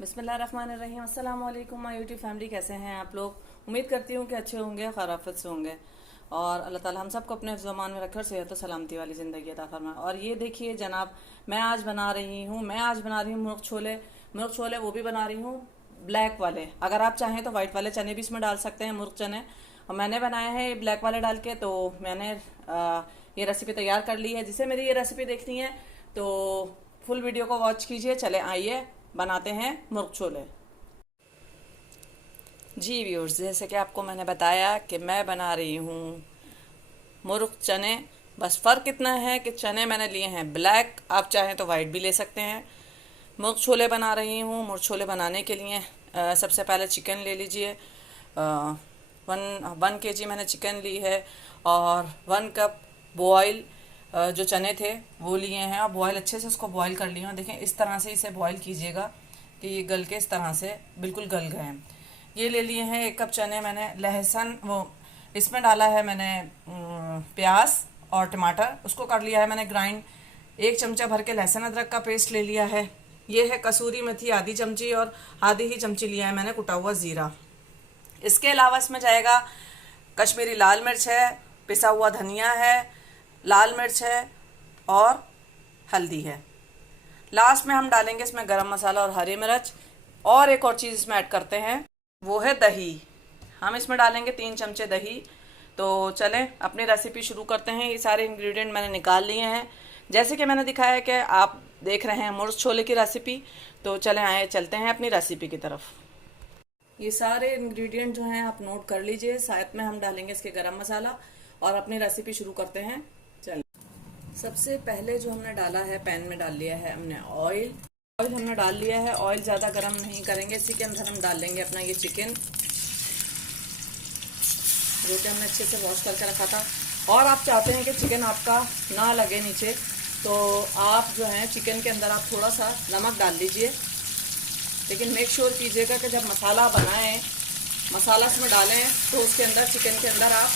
बिस्मिल्लाहिर्रहमानिर्रहीम। अस्सलाम वालेकुम माय यूट्यूब फैमिली, कैसे हैं आप लोग। उम्मीद करती हूँ कि अच्छे होंगे, खैराफत से होंगे और अल्लाह ताला हम सबको अपने ज़मान में रखकर सेहत और सलामती वाली ज़िंदगी अता फरमाए। और ये देखिए जनाब, मैं आज बना रही हूँ मुर्ग छोले। मुर्ग छोले वो भी बना रही हूँ ब्लैक वाले। अगर आप चाहें तो वाइट वाले चने भी इसमें डाल सकते हैं, मुर्ग चने। और मैंने बनाया है ब्लैक वाले डाल के, तो मैंने ये रेसिपी तैयार कर ली है। जिसे मेरी ये रेसिपी देखनी है तो फुल वीडियो को वॉच कीजिए। चले आइए बनाते हैं मुर्ग छोले। जी व्यूअर्स, जैसे कि आपको मैंने बताया कि मैं बना रही हूँ मुर्ग चने। बस फ़र्क इतना है कि चने मैंने लिए हैं ब्लैक, आप चाहें तो वाइट भी ले सकते हैं। मुर्ग छोले बना रही हूँ। मुर्ग छोले बनाने के लिए सबसे पहले चिकन ले लीजिए। 1 kg मैंने चिकन ली है और 1 कप बॉयल जो चने थे वो लिए हैं। और बॉयल अच्छे से उसको बॉयल कर लिया। देखें इस तरह से इसे बॉयल कीजिएगा कि ये गल के इस तरह से बिल्कुल गल गए हैं। ये ले लिए हैं 1 कप चने। मैंने लहसुन वो इसमें डाला है, मैंने प्याज और टमाटर उसको कर लिया है मैंने ग्राइंड। 1 चमचा भर के लहसुन अदरक का पेस्ट ले लिया है। ये है कसूरी मेथी आधी चमची और आधी ही चमची लिया है मैंने कुटा हुआ ज़ीरा। इसके अलावा इसमें जाएगा कश्मीरी लाल मिर्च है, पिसा हुआ धनिया है, लाल मिर्च है और हल्दी है। लास्ट में हम डालेंगे इसमें गरम मसाला और हरी मिर्च। और एक और चीज़ इसमें ऐड करते हैं, वो है दही। हम इसमें डालेंगे 3 चमचे दही। तो चलें अपनी रेसिपी शुरू करते हैं। ये सारे इंग्रेडिएंट मैंने निकाल लिए हैं जैसे कि मैंने दिखाया कि आप देख रहे हैं मुर्ग छोले की रेसिपी। तो चलते हैं अपनी रेसिपी की तरफ। ये सारे इंग्रेडिएंट जो हैं आप नोट कर लीजिए। साथ में हम डालेंगे इसके गरम मसाला और अपनी रेसिपी शुरू करते हैं। चलिए, सबसे पहले जो हमने डाला है, पैन में डाल लिया है हमने ऑयल। ऑयल हमने डाल लिया है। ऑयल ज़्यादा गर्म नहीं करेंगे। इसी के अंदर हम डाल लेंगे अपना ये चिकन जो कि हमने अच्छे से वॉश करके रखा था। और आप चाहते हैं कि चिकन आपका ना लगे नीचे, तो आप जो है चिकन के अंदर आप थोड़ा सा नमक डाल लीजिए। लेकिन मेक श्योर कीजिएगा कि जब मसाला बनाएं, मसाला इसमें डालें तो उसके अंदर चिकन के अंदर आप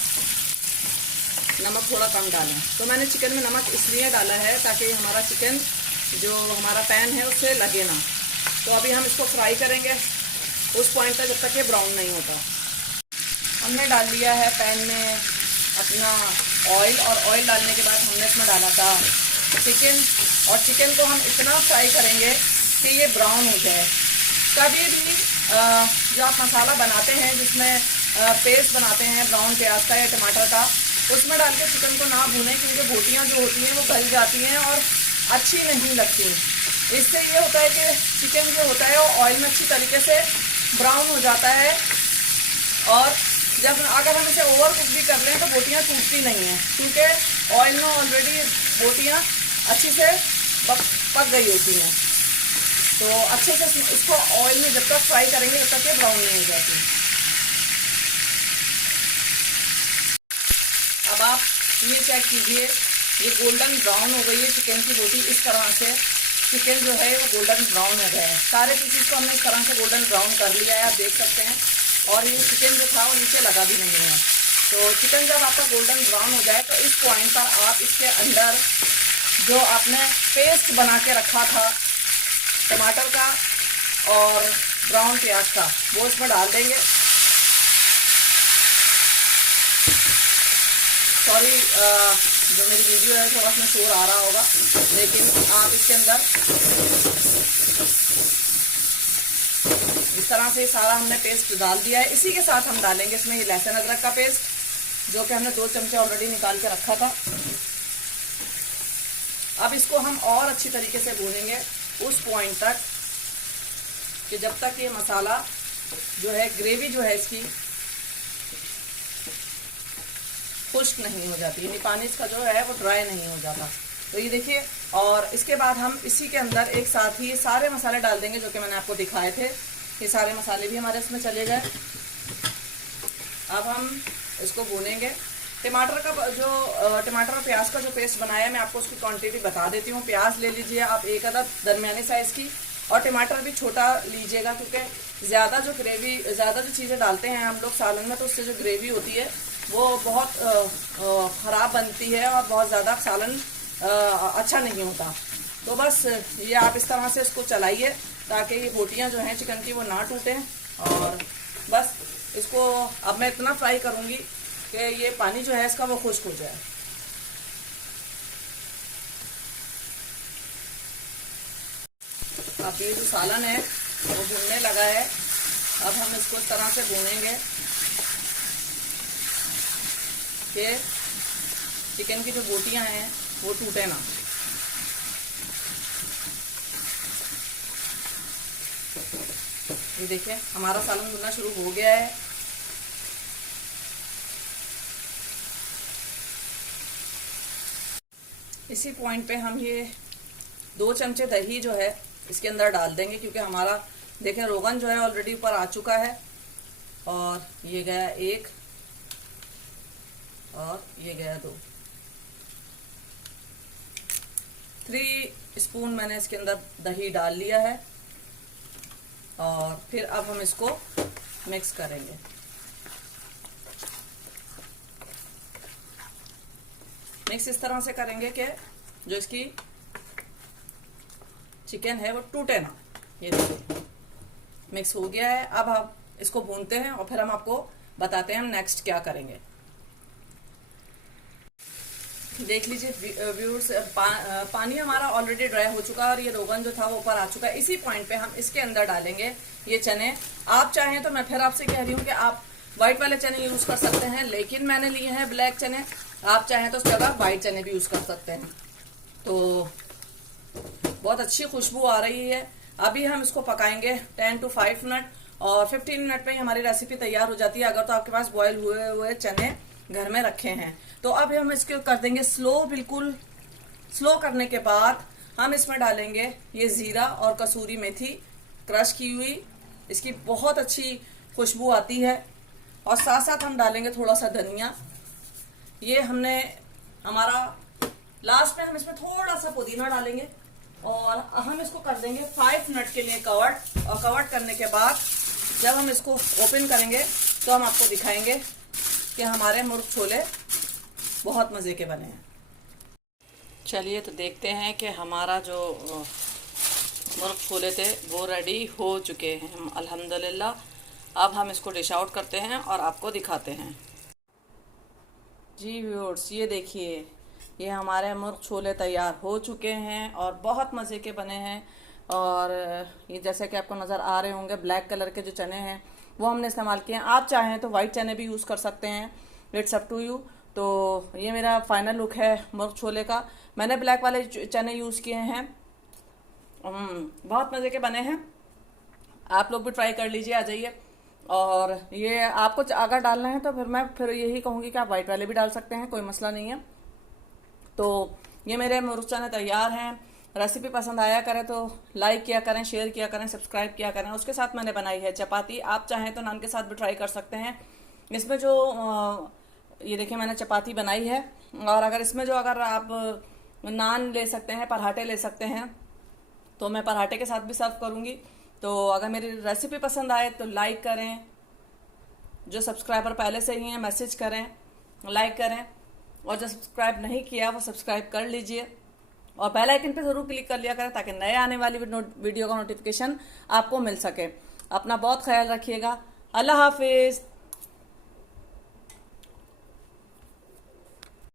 नमक थोड़ा कम डालें। तो मैंने चिकन में नमक इसलिए डाला है ताकि हमारा चिकन जो हमारा पैन है उससे लगे ना। तो अभी हम इसको फ्राई करेंगे उस पॉइंट तक जब तक ये ब्राउन नहीं होता। हमने डाल लिया है पैन में अपना ऑयल और ऑयल डालने के बाद हमने इसमें डाला था चिकन। और चिकन को हम इतना फ्राई करेंगे कि ये ब्राउन हो जाए। कभी भी जो आप मसाला बनाते हैं जिसमें पेस्ट बनाते हैं ब्राउन प्याज का या टमाटर का, उसमें डाल के चिकन को ना भूनें, क्योंकि बोटियाँ जो होती हैं वो गल जाती हैं और अच्छी नहीं लगती। इससे ये होता है कि चिकन जो होता है वो ऑयल में अच्छी तरीके से ब्राउन हो जाता है। और जब अगर हम इसे ओवर कुक भी कर लें तो बोटियाँ टूटती नहीं हैं, क्योंकि ऑयल में ऑलरेडी बोटियाँ अच्छी से पक गई होती हैं। तो अच्छे से इसको ऑयल में जब तक फ्राई करेंगे जब तक ये ब्राउन नहीं हो जाती। अब आप ये चेक कीजिए, ये गोल्डन ब्राउन हो गई है चिकन की बोटी। इस तरह से चिकन जो है वो गोल्डन ब्राउन हो गया है। सारे पीसेस को हमने इस तरह से गोल्डन ब्राउन कर लिया है, आप देख सकते हैं। और ये चिकन जो था वो नीचे लगा भी नहीं है। तो चिकन जब आपका गोल्डन ब्राउन हो जाए तो इस पॉइंट पर आप इसके अंदर जो आपने पेस्ट बना के रखा था टमाटर का और ब्राउन प्याज का, वो इसमें डाल देंगे। सॉरी, जो मेरी वीडियो है थोड़ा उसमें शोर आ रहा होगा, लेकिन आप इसके अंदर इस तरह से सारा हमने पेस्ट डाल दिया है। इसी के साथ हम डालेंगे इसमें ये लहसुन अदरक का पेस्ट जो कि हमने 2 चमचे ऑलरेडी निकाल के रखा था। अब इसको हम और अच्छी तरीके से भूनेंगे उस पॉइंट तक कि जब तक ये मसाला जो है, ग्रेवी जो है इसकी खुश्क नहीं हो जाती, यानी पानी इसका जो है वो ड्राई नहीं हो जाता। तो ये देखिए, और इसके बाद हम इसी के अंदर एक साथ ही सारे मसाले डाल देंगे जो कि मैंने आपको दिखाए थे। ये सारे मसाले भी हमारे इसमें चले गए। अब हम इसको भूनेंगे। टमाटर का जो टमाटर और प्याज का जो पेस्ट बनाया है, मैं आपको उसकी क्वांटिटी बता देती हूँ। प्याज ले लीजिए आप 1 अदद दरमियानी साइज़ की, और टमाटर भी छोटा लीजिएगा, क्योंकि ज़्यादा जो चीज़ें डालते हैं हम लोग सालन में तो उससे जो ग्रेवी होती है वो बहुत ख़राब बनती है और बहुत ज़्यादा सालन अच्छा नहीं होता। तो बस ये आप इस तरह से इसको चलाइए ताकि ये बोटियां जो हैं चिकन की वो ना टूटें। और बस इसको अब मैं इतना फ्राई करूंगी कि ये पानी जो है इसका वो खुश्क हो जाए। अब ये जो सालन है वो भुनने लगा है। अब हम इसको इस तरह से भूनेंगे कि चिकन की जो बोटियां हैं वो टूटे ना। ये देखिए हमारा सालन भुनना शुरू हो गया है। इसी पॉइंट पे हम ये 2 चमचे दही जो है इसके अंदर डाल देंगे, क्योंकि हमारा देखें रोगन जो है ऑलरेडी ऊपर आ चुका है। और ये गया 1 और ये गया 2, 3 स्पून मैंने इसके अंदर दही डाल लिया है। और फिर अब हम इसको मिक्स करेंगे। मिक्स इस तरह से करेंगे कि जो इसकी चिकन है वो टूटे ना। ये देखिए मिक्स हो गया है। अब हम इसको भूनते हैं और फिर हम आपको बताते हैं हम नेक्स्ट क्या करेंगे। देख लीजिए व्यूअर्स, पानी हमारा ऑलरेडी ड्राई हो चुका है और ये रोगन जो था वो ऊपर आ चुका है। इसी पॉइंट पे हम इसके अंदर डालेंगे ये चने। आप चाहें तो मैं फिर आपसे कह रही हूँ कि आप व्हाइट वाले चने यूज कर सकते हैं, लेकिन मैंने लिए हैं ब्लैक चने। आप चाहें तो उस जगह व्हाइट चने भी यूज कर सकते हैं। तो बहुत अच्छी खुशबू आ रही है। अभी हम इसको पकाएंगे 10 to 5 मिनट और 15 मिनट में ही हमारी रेसिपी तैयार हो जाती है, अगर तो आपके पास बॉयल हुए हुए चने घर में रखे हैं। तो अब हम इसको कर देंगे स्लो, बिल्कुल स्लो करने के बाद हम इसमें डालेंगे ये जीरा और कसूरी मेथी क्रश की हुई। इसकी बहुत अच्छी खुशबू आती है। और साथ साथ हम डालेंगे थोड़ा सा धनिया। ये हमने हमारा लास्ट में हम इसमें थोड़ा सा पुदीना डालेंगे और हम इसको कर देंगे 5 मिनट के लिए कवर्ड। और कवर्ड करने के बाद जब हम इसको ओपन करेंगे तो हम आपको दिखाएंगे कि हमारे मुर्ग छोले बहुत मज़े के बने हैं। चलिए तो देखते हैं कि हमारा जो मुर्ग छोले थे वो रेडी हो चुके हैं अल्हम्दुलिल्लाह। अब हम इसको डिश आउट करते हैं और आपको दिखाते हैं। जी व्यूअर्स, ये देखिए ये हमारे मुर्ग छोले तैयार हो चुके हैं और बहुत मज़े के बने हैं। और ये जैसे कि आपको नज़र आ रहे होंगे ब्लैक कलर के जो चने हैं वो हमने इस्तेमाल किए हैं। आप चाहें तो वाइट चने भी यूज़ कर सकते हैं, इट्स अप टू यू। तो ये मेरा फाइनल लुक है मुर्ग छोले का। मैंने ब्लैक वाले चने यूज़ किए हैं। बहुत मज़े के बने हैं। आप लोग भी ट्राई कर लीजिए, आ जाइए। और ये आपको अगर डालना है तो फिर यही कहूँगी कि आप वाइट वाले भी डाल सकते हैं, कोई मसला नहीं है। तो ये मेरे मुर्ग चने तैयार हैं। रेसिपी पसंद आया करें तो लाइक किया करें, शेयर किया करें, सब्सक्राइब किया करें। उसके साथ मैंने बनाई है चपाती। आप चाहें तो नान के साथ भी ट्राई कर सकते हैं। इसमें जो ये देखिए मैंने चपाती बनाई है। और अगर इसमें जो अगर आप नान ले सकते हैं, पराठे ले सकते हैं, तो मैं पराठे के साथ भी सर्व करूँगी। तो अगर मेरी रेसिपी पसंद आए तो लाइक करें। जो सब्सक्राइबर पहले से ही हैं मैसेज करें, लाइक करें। और जो सब्सक्राइब नहीं किया वो सब्सक्राइब कर लीजिए और बेल आइकन पे ज़रूर क्लिक कर लिया करें ताकि नए आने वाली वीडियो का नोटिफिकेशन आपको मिल सके। अपना बहुत ख्याल रखिएगा। अल्लाह हाफिज़।